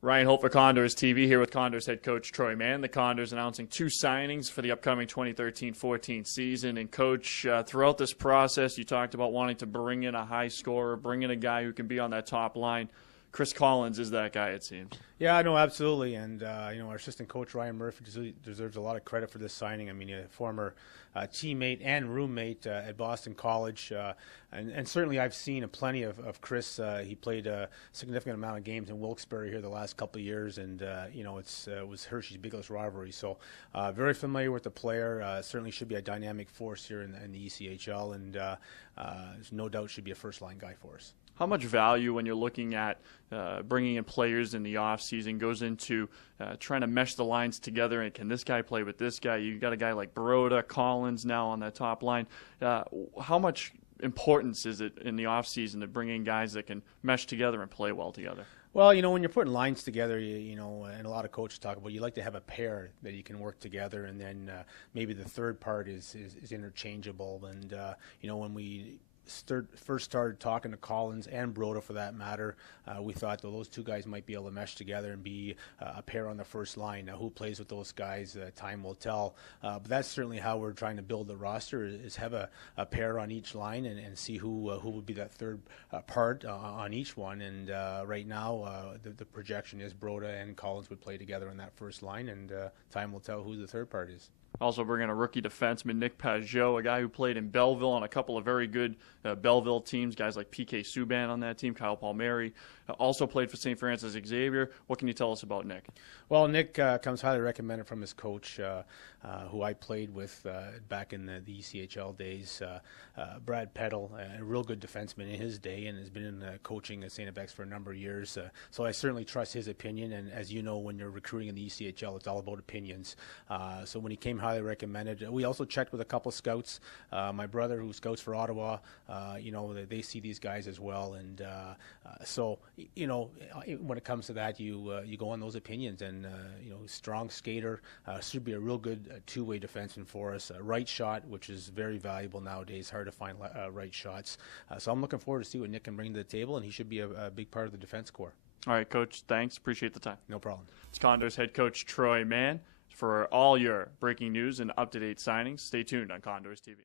Ryan Holt for Condors TV here with Condors head coach Troy Mann. The Condors announcing 2 signings for the upcoming 2013-14 season. And coach, throughout this process, you talked about wanting to bring in a high scorer, bring in a guy who can be on that top line. Chris Collins is that guy, it seems. Yeah, no, absolutely. And, our assistant coach, Ryan Murphy, deserves a lot of credit for this signing. I mean, a former teammate and roommate at Boston College. And certainly I've seen plenty of Chris. He played a significant amount of games in Wilkes-Barre here the last couple of years. And, it was Hershey's biggest rivalry. So very familiar with the player. Certainly should be a dynamic force here in the ECHL. And there's no doubt should be a first-line guy for us. How much value, when you're looking at bringing in players in the offseason, goes into trying to mesh the lines together? And can this guy play with this guy? You got a guy like Broda, Collins now on that top line. How much importance is it in the offseason to bring in guys that can mesh together and play well together? Well, when you're putting lines together, and a lot of coaches talk about, you like to have a pair that you can work together, and then maybe the third part is interchangeable. And, when we first started talking to Collins and Broda, for that matter, we thought that those two guys might be able to mesh together and be a pair on the first line. Now, who plays with those guys, time will tell. But that's certainly how we're trying to build the roster, is have a pair on each line and see who would be that third part on each one. And right now, the projection is Broda and Collins would play together on that first line, and time will tell who the third part is. Also bringing a rookie defenseman, Nick Pageau, a guy who played in Belleville on a couple of very good Belleville teams, guys like P.K. Subban on that team, Kyle Palmieri, also played for St. Francis Xavier. What can you tell us about Nick? Well, Nick comes highly recommended from his coach, who I played with back in the ECHL days, Brad Peddle, a real good defenseman in his day, and has been in coaching at St. FX for a number of years. So I certainly trust his opinion, and as you know, when you're recruiting in the ECHL, it's all about opinions. So when he came highly recommended, we also checked with a couple scouts. My brother, who scouts for Ottawa, they see these guys as well, and so when it comes to that, you go on those opinions, and strong skater, should be a real good two-way defenseman for us. Right shot, which is very valuable nowadays, hard to find right shots. So I'm looking forward to see what Nick can bring to the table, and he should be a big part of the defense corps. All right, Coach, thanks. Appreciate the time. No problem. It's Condors head coach Troy Mann. For all your breaking news and up-to-date signings, stay tuned on Condors TV.